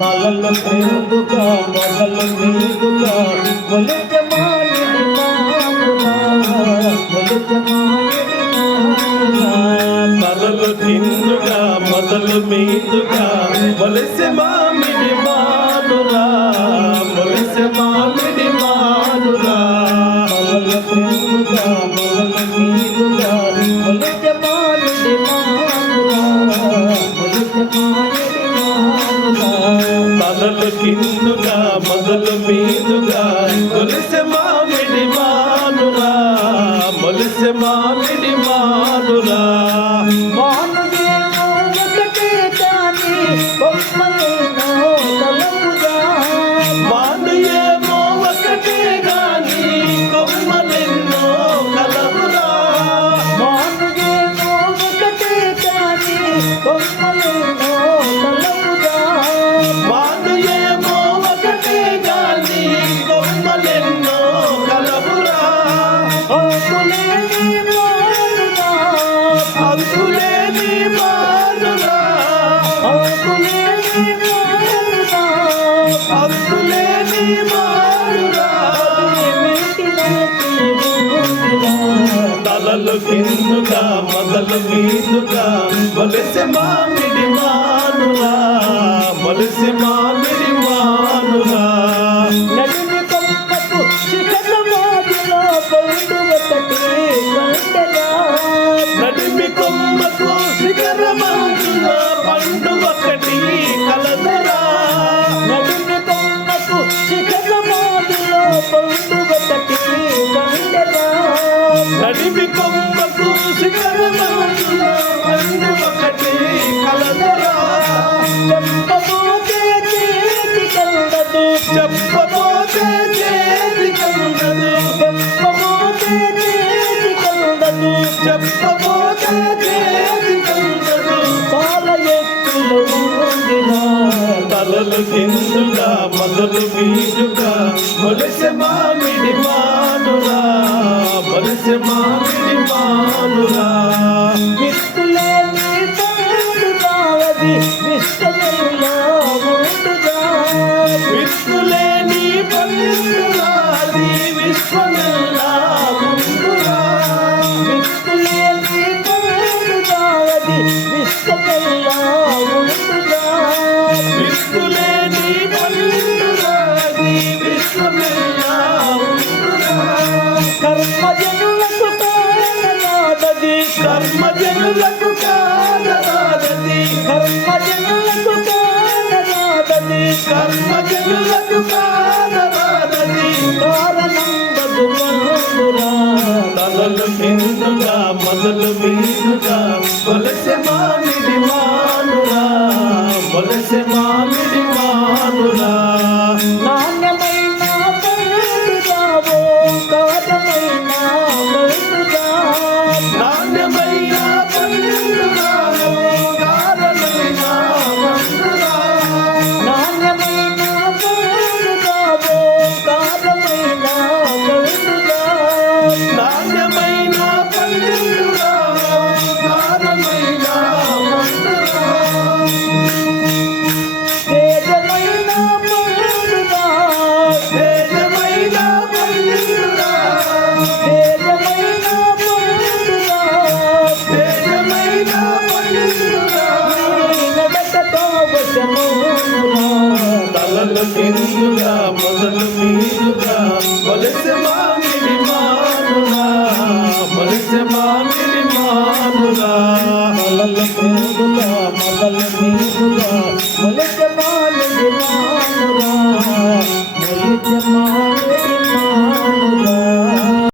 తలలు క్రిందుగా మొదలు మీదుగా మొలిచ మాలిడి మానులా తలలు కిందుగా మొదలు మీదుగా మొలిసె మామిడి మానురా మొలిసె మామిడి మానురా తలలు క్రిందుగా మొదలు మీదుగా మొలిచ మాలిడి మానులా తలలు కిందుగా మొదలు మీదుగా మొలిసె మామిడి మానురా మొలిసె మామిడి మానురా మానుయేమో ఒకటే కానీ బొమ్మలేనో కలవుగా మానుయేమో ఒకటే గాని కొమ్మలెన్నో కలవురా మానుయేమో ఒకటే కానీ బొమ్మలేనో కలవుగా మానుయేమో ఒకటే గాని కొమ్మలెన్నో కలవురా అంతులేని మానులా అంతులేని మానురా అంతులేని మానురా తలలు కిందుగా మొదలు మీదుగా మొలిసె మామిడి మానురా మొలిసె మామిడి మానురా నడిమి కొమ్మకు శిఖర మోదిలో పండు ఒకటి పండగా నడిమి కొమ్మకు శిఖరమందులో పండు ఒకటి కలదురా నడిమి కొమ్మకు శిఖర మోదిలో పండు ఒకటి పండగా నడిమి కొమ్మకు శిఖరమందులో పండు ఒకటి కలదురా చెప్పబోతే చేతి కలదు చెప్పబోతే చేతి కందదు చెప్పబోతే చేతి కలదు చెప్పబోతే చేతి కందదు పాల ఎత్తులు ఉందినా తలలు కిందుగా మొదలు మీదుగా మొలిసె మామిడి మానురా మొలిసె మామిడి మానురా విత్తులేని పండు కావది విశ్వములో ముందుగా విత్తులేని పండురాది విశ్వమెల్లా ముందురా విత్తులేని పండు కావది విశ్వములో ముందుగా విత్తులేని పండురాది విశ్వమెల్లా ముందురా కర్మజనులకు కారణాదది కర్మజనులకు కాదరాదది కర్మజనులకు కారణాదది కర్మజనులకు కాదరాదది కారణం బదులందురా తలలు కిందుగా మొదలు మీదుగా మొలిసె మామిడి మానురా మొలిసె మామిడి మానురా నాణ్యమైన పండుగావో కారణమైన పండుగా నాణ్యమైన పండురాలో కారణమైన పండురా నాణ్యమైన పండుగావో కారణమైన పండుగా నాణ్యమైన పండురాలో కారణమైన పండురా తేజమైన పండుగా తేజమైన పండురా తేజమైన పండుగా తేజమైన పండురా నడకతో వశమురా తలలు కిందుగా మొదలు మీదుగా మొలిసె మామిడి మానురా మొలిసె మామిడి మానురా తలలు